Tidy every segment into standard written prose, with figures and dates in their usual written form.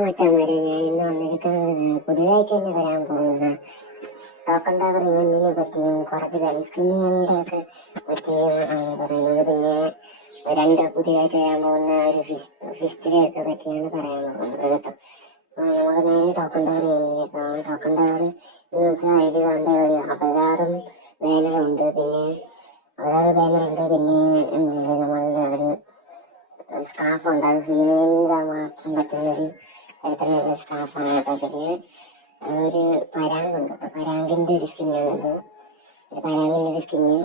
മച്ചാന്മാരെ, ഞാൻ ഇന്ന് വന്നിരിക്കുന്നത് പുതിയതായിട്ട് തന്നെ വരാൻ പോകുന്ന ടോക്കൺ ടവർ ഇവന്റിനെ പറ്റിയും കുറച്ച് ഗൺ സ്കിന്നുകളുടെ ഒക്കെ പറ്റിയും ആണ് പറയുന്നത്. പിന്നെ പുതിയതായിട്ട് വരാൻ പോകുന്ന ഒരു ഹിസ്റ്ററി ഒക്കെ പറ്റിയാണ് പറയാൻ പോകുന്നത് കേട്ടോ. നമുക്ക് നേരെ ടോക്കൺ ടവർ ഇവന്റിലേക്കാണ്. ടോക്കൺ ടവർ എന്ന് വെച്ചാൽ അതിൽ കണ്ട ഒരു അവതാറും ബാനറുണ്ട്. പിന്നെ നമ്മളുടെ ഒരു സ്കാഫ് ഉണ്ട്. അത് ഫീമെയിലിന് മാത്രം പറ്റുന്നൊരു തരത്തിലുള്ള സ്കാഫാണ് കേട്ടോ. പിന്നെ ഒരു പരാഗുണ്ട് കേട്ടോ. പരാഗിൻ്റെ ഒരു സ്കിന്നാണത്. പരാഗിൻ്റെ ഒരു സ്കിന്ന്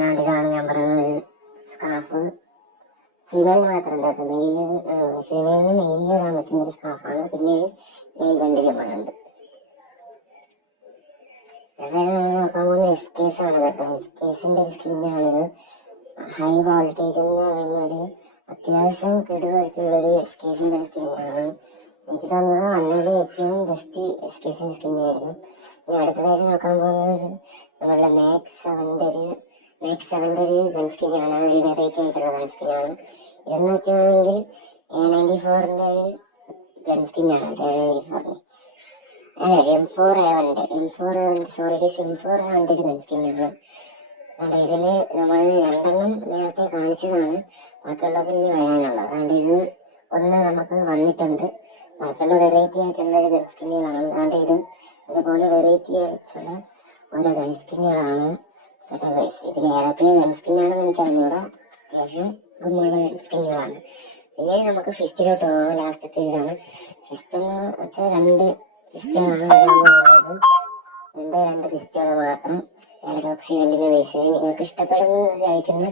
നാട്ടിലാണ് ഞാൻ പറയുന്നത്. ഒരു സ്കാഫ് ഫീമെയിലിന് മാത്രമല്ല കേട്ടോ, ഫീമെയിലിന് മെയിലിന് ഇടാൻ പറ്റുന്നൊരു സ്കാഫാണ്. പിന്നെ മെയിൽ ബണ്ടിലുമുണ്ട്. നോക്കാൻ പോകുന്ന എസ്കേസ് ആണ് കേട്ടോ. എസ്കേസിൻ്റെ ഒരു സ്കിന്നാണിത്. ഹൈ വോൾട്ടേജ് എന്ന് പറയുന്നൊരു അത്യാവശ്യം കെടുവായിട്ടുള്ളൊരു എസ്കേസിൻ്റെ സ്കിന്നാണ്. എനിക്ക് തോന്നുന്നത് വന്നതിൽ ഏറ്റവും ബെസ്റ്റ് എസ്കേസിൻ്റെ സ്കിന്നായിരിക്കും. ഇനി അടുത്തതായിട്ട് നോക്കാൻ പോകുന്നത് നമ്മളുടെ മാക്സ് 7 ഒരു ഗൺ സ്കിന്നാണ്. ഒരു വെറൈറ്റി ആയിട്ടുള്ള ഗൺ സ്കിന്നാണ്. ഇതെന്ന് വെച്ചാണെങ്കിൽ A94ൻ്റെ ഒരു ഗൺ സ്കിന്നാണ്. A94 അല്ല, M4A1 ഒരു ഗൺ സ്കിന്നാണ്. ഇതിൽ നമ്മൾ 2 നേരത്തെ കാണിച്ചതാണ്. ബാക്കിയുള്ളത് ഇനി വരാനുള്ളത്. അതുകൊണ്ട് ഇത് ഒന്ന് നമുക്ക് വന്നിട്ടുണ്ട്. ബാക്കിയുള്ള വെറൈറ്റി ആയിട്ടുള്ള ഒരു ഗൺ സ്കിന്നുകളാണ്. അതുകൊണ്ട് ഇതും അതുപോലെ വെറൈറ്റി ആയിട്ടുള്ള ഓരോ ഗൺ സ്കിന്നുകളാണ് കേട്ടോ ഗൈസ്. ഇതിൽ ഏതൊക്കെ ഗൺ സ്കിന്നാണെന്ന് എനിക്ക് അറിഞ്ഞൂടാ. അത്യാവശ്യം ഗുമ്മുള്ള ഗൺ സ്കിന്നുകളാണ്. പിന്നെ നമുക്ക് ഫിസ്റ്റിലോട്ട് പോകാം. ലാസ്റ്റത്തെ ഇതാണ് ഫിസ്റ്റ് എന്ന് വെച്ചാൽ 2 ഫിസ്റ്റുകളാണ് വരാൻ പോകുന്നത്. രണ്ട് ഫിസ്റ്റുകൾ മാത്രം പാരഡോക്സ് ഇവന്റിനെ ബേസ് ചെയ്ത്. നിങ്ങൾക്ക് ഇഷ്ടപ്പെടുന്നു വിചാരിക്കുന്നു.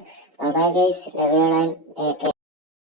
Bye guys, love you all and take care.